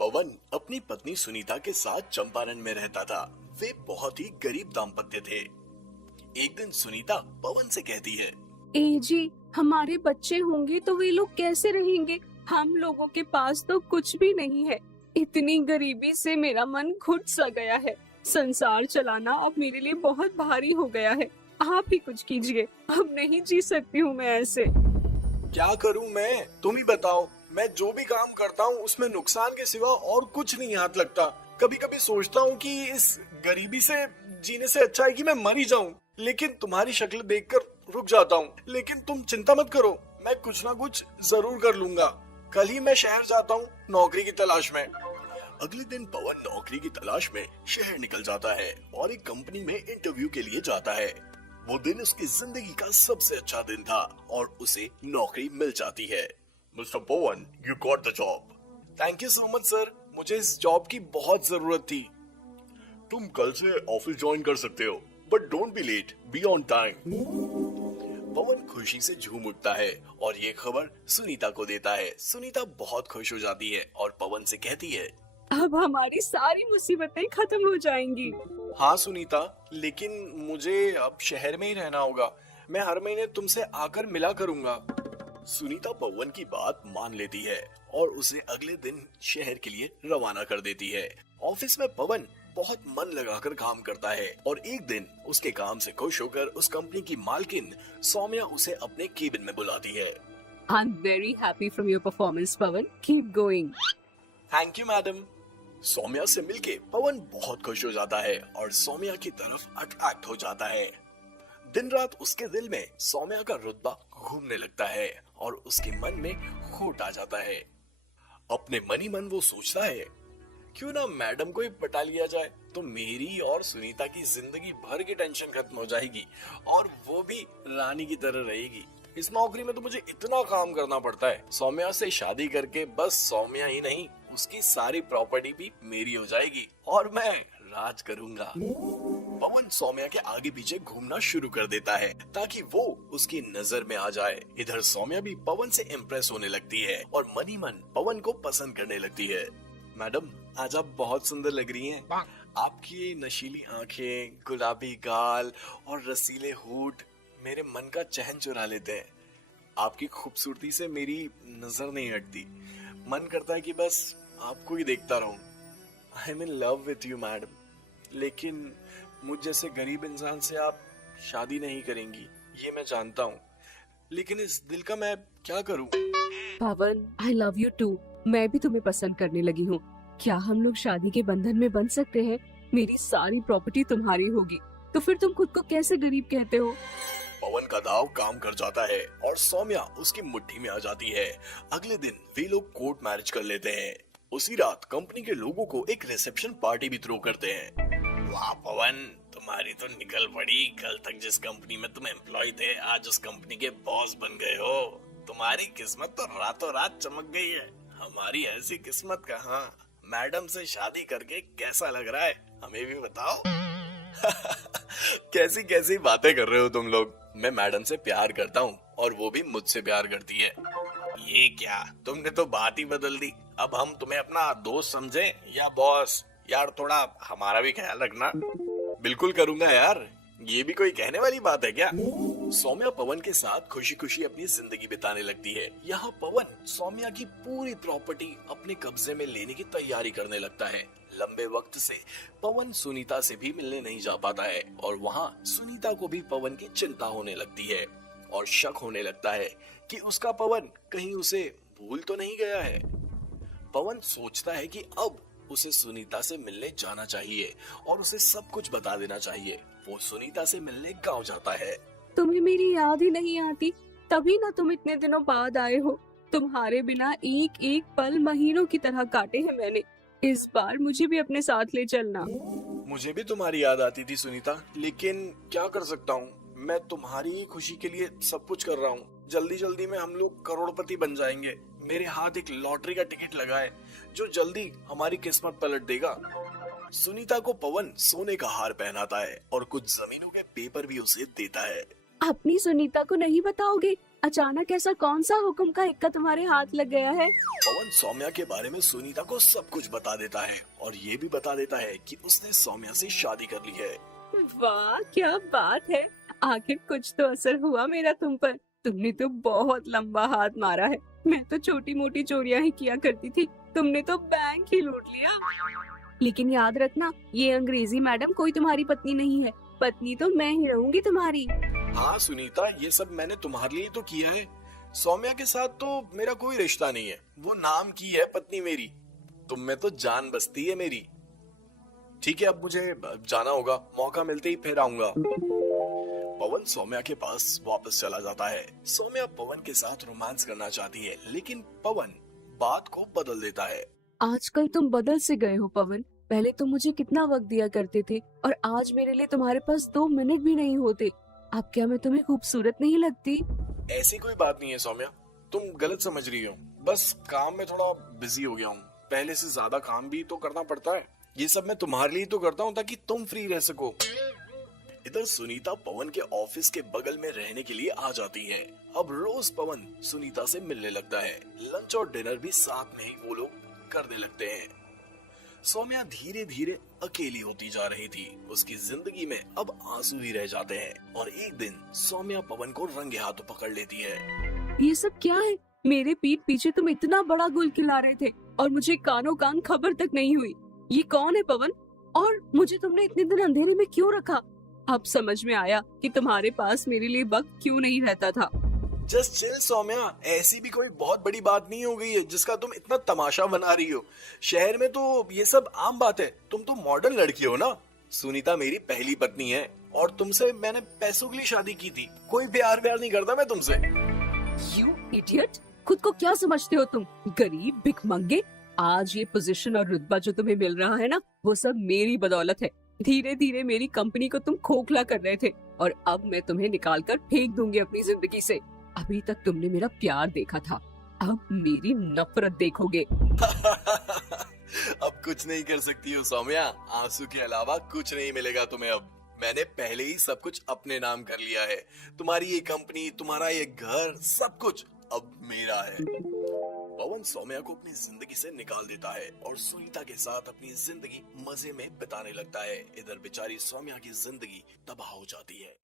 पवन अपनी पत्नी सुनीता के साथ चंपारण में रहता था। वे बहुत ही गरीब दाम्पत्य थे। एक दिन सुनीता पवन से कहती है, ए जी, हमारे बच्चे होंगे तो वे लोग कैसे रहेंगे? हम लोगों के पास तो कुछ भी नहीं है। इतनी गरीबी से मेरा मन घुट सा गया है। संसार चलाना अब मेरे लिए बहुत भारी हो गया है। आप ही कुछ कीजिए, अब नहीं जी सकती हूँ मैं ऐसे। क्या करूं मैं, तुम ही बताओ। मैं जो भी काम करता हूँ उसमें नुकसान के सिवा और कुछ नहीं हाथ लगता। कभी कभी सोचता हूँ कि इस गरीबी से जीने से अच्छा है कि मैं मर ही जाऊं। लेकिन तुम्हारी शक्ल देखकर रुक जाता हूँ। लेकिन तुम चिंता मत करो, मैं कुछ ना कुछ जरूर कर लूंगा। कल ही मैं शहर जाता हूँ नौकरी की तलाश में। अगले दिन पवन नौकरी की तलाश में शहर निकल जाता है और एक कंपनी में इंटरव्यू के लिए जाता है। वो दिन उसकी जिंदगी का सबसे अच्छा दिन था और उसे नौकरी मिल जाती है। Mister Pawan, you got the job. Thank you so much sir, मुझे इस जॉब की बहुत जरूरत थी। तुम कल से ऑफिस ज्वाइन कर सकते हो, but don't be late, be on time. Pawan खुशी से झूम उठता है और ये खबर सुनीता को देता है। सुनीता बहुत खुश हो जाती है और पवन से कहती है, अब हमारी सारी मुसीबतें खत्म हो जाएंगी। हाँ सुनीता, लेकिन मुझे अब शहर में ही रहना होगा। मैं हर महीने तुमसे आकर मिला करूंगा। सुनीता पवन की बात मान लेती है और उसे अगले दिन शहर के लिए रवाना कर देती है। ऑफिस में पवन बहुत मन लगाकर काम करता है और एक दिन उसके काम से खुश होकर उस कंपनी की मालकिन सौम्या उसे अपने केबिन में बुलाती है। I am very happy from your performance Pawan, keep going. Thank you madam. Saumya से मिलके पवन बहुत खुश हो जाता है और सौम्या की तरफ अट्रैक्ट हो जाता है। दिन रात उसके दिल में सौम्या का रुतबा घूमने लगता है और उसके मन में खोट आ जाता है। अपने मन ही मन वो सोचता है, क्यों ना मैडम को ही पटा लिया जाए तो मेरी और सुनीता की जिंदगी भर की टेंशन खत्म हो जाएगी और वो भी रानी की तरह रहेगी। इस नौकरी में तो मुझे इतना काम करना पड़ता है। सौम्या से शादी करके बस सौम्या ही नहीं, उसकी सारी प्रॉपर्टी भी मेरी हो जाएगी और मैं राज करूंगा। पवन सौम्या के आगे पीछे घूमना शुरू कर देता है ताकि वो उसकी नजर में आ जाए। इधर सौम्या भी पवन से इम्प्रेस होने लगती है और मन ही मन पवन को पसंद करने लगती है। मैडम, आज आप बहुत सुंदर लग रही हैं। आपकी नशीली आंखें, गुलाबी गाल और रसीले होंठ मेरे मन का चैन चुरा लेते हैं। आपकी खूबसूरती से मेरी नजर नहीं हटती। मन करता है कि बस आपको ही देखता रहूं। I am in love with you madam, लेकिन मुझ जैसे गरीब इंसान से आप शादी नहीं करेंगी, ये मैं जानता हूँ। लेकिन इस दिल का मैं क्या करूँ? पवन, आई लव यू टू। मैं भी तुम्हें पसंद करने लगी हूँ। क्या हम लोग शादी के बंधन में बंध सकते हैं? मेरी सारी प्रॉपर्टी तुम्हारी होगी, तो फिर तुम खुद को कैसे गरीब कहते हो? पवन का दाव काम कर जाता है और सौम्या उसकी मुट्ठी में आ जाती है। अगले दिन वे लोग कोर्ट मैरिज कर लेते हैं। उसी रात कंपनी के लोगों को एक रिसेप्शन पार्टी भी थ्रो करते हैं। वाह पवन, तुम्हारी तो निकल पड़ी। कल तक जिस कंपनी में तुम एम्प्लॉय थे, आज उस कंपनी के बॉस बन गए हो। तुम्हारी किस्मत तो रातों रात चमक गई है। हमारी ऐसी किस्मत कहाँ। मैडम से शादी करके कैसा लग रहा है, हमें भी बताओ। कैसी कैसी बातें कर रहे हो तुम लोग। मैं मैडम से प्यार करता हूँ और वो भी मुझसे प्यार करती है। ये क्या, तुमने तो बात ही बदल दी। अब हम तुम्हें अपना दोस्त समझे या बॉस? यार थोड़ा हमारा भी ख्याल रखना। बिल्कुल करूंगा यार, ये भी कोई कहने वाली बात है क्या? सौम्या पवन के साथ खुशी खुशी अपनी जिंदगी बिताने लगती है। यहाँ पवन सौम्या की पूरी प्रॉपर्टी अपने कब्जे में लेने की तैयारी करने लगता है। लंबे वक्त से पवन सुनीता से भी मिलने नहीं जा पाता है और वहाँ सुनीता को भी पवन की चिंता होने लगती है और शक होने लगता है कि उसका पवन कहीं उसे भूल तो नहीं गया है। पवन सोचता है कि अब उसे सुनीता से मिलने जाना चाहिए और उसे सब कुछ बता देना चाहिए। वो सुनीता से मिलने गांव जाता है। तुम्हें मेरी याद ही नहीं आती, तभी ना तुम इतने दिनों बाद आए हो। तुम्हारे बिना एक एक पल महीनों की तरह काटे हैं मैंने। इस बार मुझे भी अपने साथ ले चलना। मुझे भी तुम्हारी याद आती थी सुनीता, लेकिन क्या कर सकता हूँ। मैं तुम्हारी ही खुशी के लिए सब कुछ कर रहा हूँ। जल्दी जल्दी में हम लोग करोड़पति बन जाएंगे। मेरे हाथ एक लॉटरी का टिकट लगा है जो जल्दी हमारी किस्मत पलट देगा। सुनीता को पवन सोने का हार पहनाता है और कुछ जमीनों के पेपर भी उसे देता है। अपनी सुनीता को नहीं बताओगे? अचानक ऐसा कौन सा हुक्म का इक्का तुम्हारे हाथ लग गया है? पवन सौम्या के बारे में सुनीता को सब कुछ बता देता है और ये भी बता देता है कि उसने सौम्या से शादी कर ली है। वाह क्या बात है, आखिर कुछ तो असर हुआ मेरा तुम पर। तुमने तो बहुत लंबा हाथ मारा है। मैं तो छोटी मोटी चोरियां ही किया करती थी, तुमने तो बैंक ही लूट लिया। लेकिन याद रखना, ये अंग्रेजी मैडम कोई तुम्हारी पत्नी नहीं है, पत्नी तो मैं ही रहूंगी तुम्हारी। हाँ सुनीता, ये सब मैंने तुम्हारे लिए तो किया है। सौम्या के साथ तो मेरा कोई रिश्ता नहीं है, वो नाम की है पत्नी मेरी। तुम में तो जान बसती है मेरी। ठीक है, अब मुझे जाना होगा, मौका मिलते ही फिर आऊंगा। पवन सौम्या के पास वापस चला जाता है। सौम्या पवन के साथ रोमांस करना चाहती है, लेकिन पवन बात को बदल देता है। आजकल तुम बदल से गए हो पवन। पहले तुम मुझे कितना वक्त दिया करते थे और आज मेरे लिए तुम्हारे पास 2 मिनट भी नहीं होते। अब क्या मैं तुम्हें खूबसूरत नहीं लगती? ऐसी कोई बात नहीं है सौम्या, तुम गलत समझ रही हो। बस काम में थोड़ा बिजी हो गया हूँ, पहले से ज्यादा काम भी तो करना पड़ता है। ये सब मैं तुम्हारे लिए तो करता हूँ ताकि तुम फ्री रह सको। इधर सुनीता पवन के ऑफिस के बगल में रहने के लिए आ जाती है। अब रोज पवन सुनीता से मिलने लगता है। लंच और डिनर भी साथ में ही वो लोग करने लगते हैं। सौम्या धीरे धीरे अकेली होती जा रही थी। उसकी जिंदगी में अब आंसू ही रह जाते हैं और एक दिन सौम्या पवन को रंगे हाथों पकड़ लेती है। ये सब क्या है? मेरे पीठ पीछे तुम इतना बड़ा गुल खिला रहे थे और मुझे कानों कान खबर तक नहीं हुई। ये कौन है पवन? और मुझे तुमने इतने दिन अंधेरे में क्यों रखा? अब समझ में आया कि तुम्हारे पास मेरे लिए वक्त क्यों नहीं रहता था। जस्ट चिल सौम्या, ऐसी भी कोई बहुत बड़ी बात नहीं हो गई है जिसका तुम इतना तमाशा बना रही हो। शहर में तो ये सब आम बात है। तुम तो मॉडर्न लड़की हो ना। सुनीता मेरी पहली पत्नी है और तुमसे मैंने पैसों के लिए शादी की थी। कोई प्यार नहीं करता मैं तुमसे। यू इडियट, खुद को क्या समझते हो तुम? गरीब भिखमंगे। आज ये पोजीशन और रुतबा जो तुम्हें मिल रहा है ना, वो सब मेरी बदौलत है। धीरे धीरे मेरी कंपनी को तुम खोखला कर रहे थे और अब मैं तुम्हें निकाल कर फेंक दूंगी अपनी जिंदगी से। अभी तक तुमने मेरा प्यार देखा था, अब मेरी नफरत देखोगे। अब कुछ नहीं कर सकती हो सौम्या, आंसू के अलावा कुछ नहीं मिलेगा तुम्हें। अब मैंने पहले ही सब कुछ अपने नाम कर लिया है। तुम्हारी ये कंपनी, तुम्हारा ये घर, सब कुछ अब मेरा है। पवन सौम्या को अपनी जिंदगी से निकाल देता है और सुनीता के साथ अपनी जिंदगी मजे में बिताने लगता है। इधर बेचारी सौम्या की जिंदगी तबाह हो जाती है।